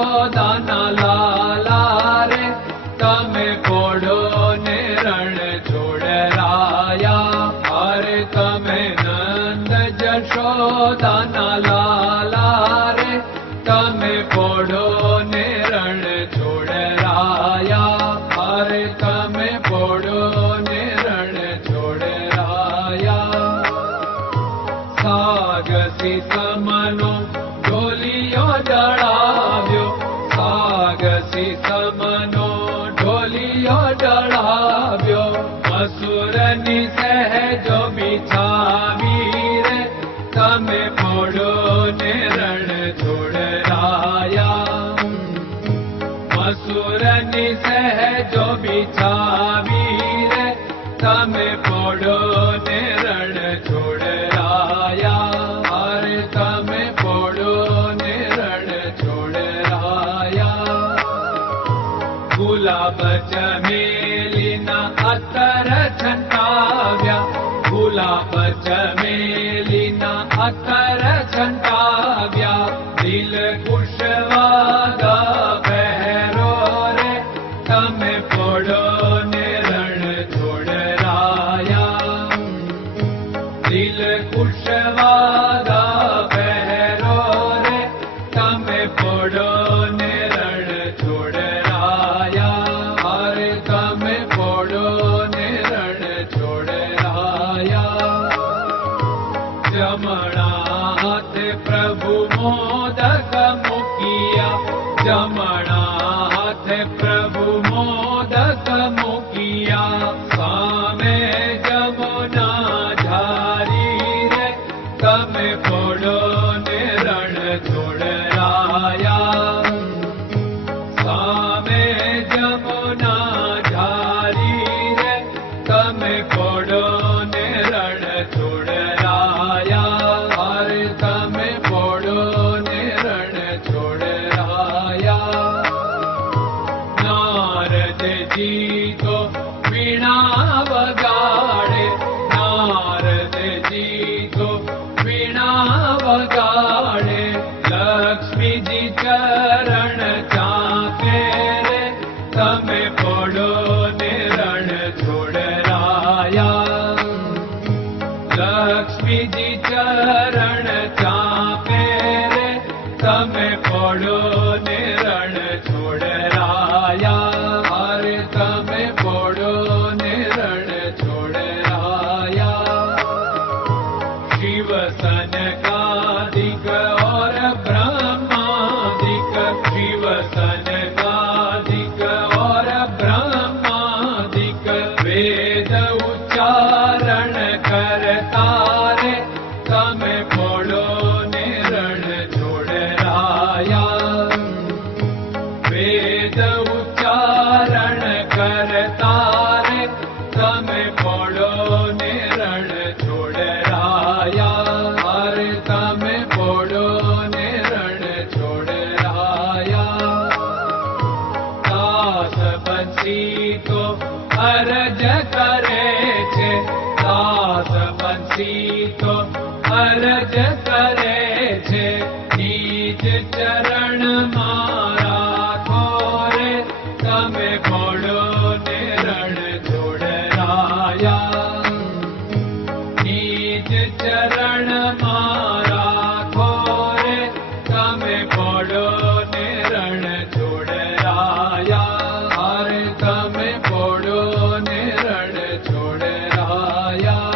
જશોદાના લાલા રે તમે પોડો ને રણ છોડરાયા. અરે તમે નંદ જશોદાના લાલા રે તમે પોડો ને રણ છોડરાયા. અરે તમે પોડો ને રણ છોડરાયા. સાગસી સમનો ઢોલિયો ડળાવ્યો, સાગસી સમનો ઢોલિયો ડળાવ્યો. મસૂરની સહેજો બિછાવી રે તમે પોડો ને રણ છોડરાયા. મસૂરની સહેજો બિછાવી રે તમે પોડો ને રણ છોડરાયા. અરે તમે પોડો ને રણ છોડરાયા. ગુલાબ ચમેલીના અત્તર છંટાવ્યા, ગુલાબ ચમેલીના અત્તર છંટાવ્યા. દિલ કુશવાદા પહેરો રે તમે પોડો ને રણ છોડરાયા. દિલ કુશવાદા પહેરો રે તમે પોડો ને રણ છોડરાયા. અરે તમે પોડો ને રણ છોડરાયા. જમણા હાથે પ્રભુ મોદક મૂકિયા, જમણા હાથે પ્રભુ મોદક મૂકિયા. સામે જમુના ઝારી રે તમે પોડો ને રણ છોડરાયા. સામે જમુના ઝારી રે તમે પોડો ને રણ છોડરાયા. અરે તમે પોડો ને રણ છોડરાયા. નારદજી તો વીણા વગાડે, નારદજી તો વીણા વગાડે. લક્ષ્મીજી ચરણ ચાકે રે તમે પોડો ને રણ છોડરાયા. લક્ષ્મીજી ચરણ ચાપે રે તમે પોડો ને રણ છોડરાયા. અરે તમે પોડો ને રણ છોડરાયા. શિવ સનકાદિક और ब्रह्मादिक, शिव सनकादिक और ब्रह्मादिक. वेद उच्चारण करता रे તમે પોડો ને રણ છોડરાયા. વેદ ઉચ્ચારણ કરતા રે તમે પોડો ને રણ છોડરાયા. અરે તમે પોડો ને રણ છોડરાયા. દાસ બંસી તો અરજ કરે છે, દાસ બંસી તો અરજ કરે છે. નીચ ચરણ મારા ખોરે તમે પોડો ને રણ છોડરાયા. નીચ ચરણ મારા ખોરે તમે પોડો ને રણ છોડરાયા. અરે તમે પોડો ને રણ છોડરાયા.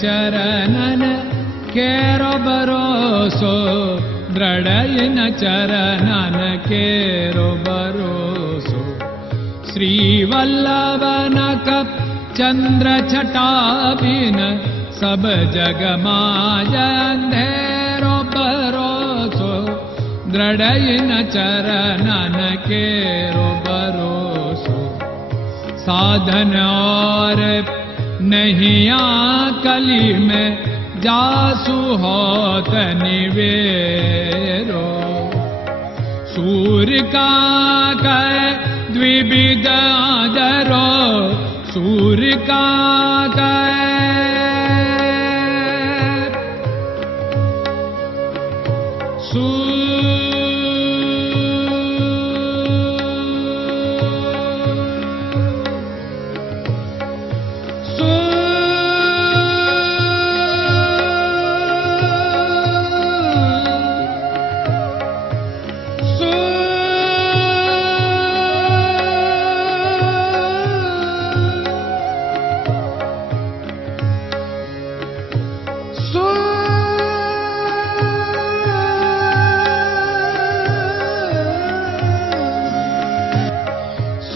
ચરણન કેરો ભરોસો, દ્રઢયન ચરણન કેરો ભરોસો. શ્રી વલ્લભન કપ ચંદ્ર છટાબિન સબ જગમાં અંધેરો ભરોસો. દ્રઢયન ચરણન કેરો ભરોસો. साधन और नहीं कली में जासु होत निवेरो। सूर्य का कै द्विविध आदरो, सूर्य का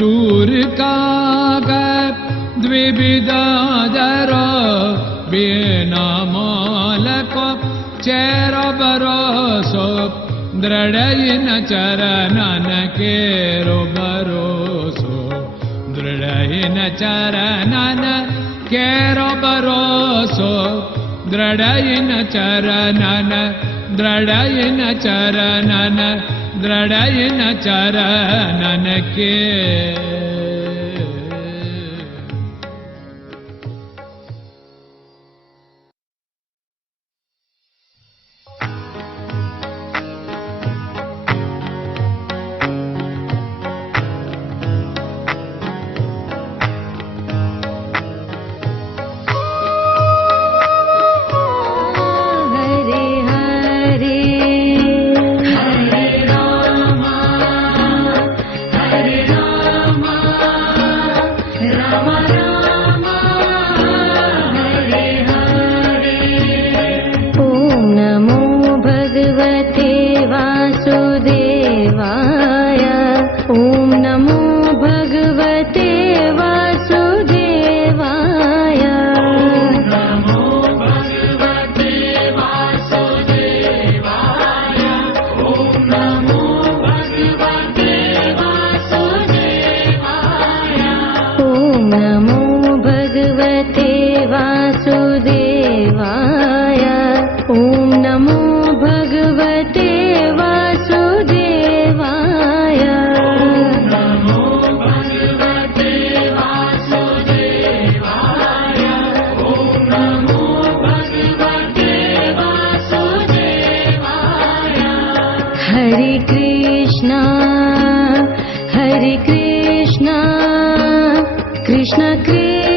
सूर्य का द्विविधादरो, बिना मोल को चेर भरोसो, दृढ़ चरणन केरो भरोसो, दृढ़ चरणन केरो भरोसो, दृढ़ चरणन, दृढ़ चरणन, दृढ़ चरणन के। Krishna Krishna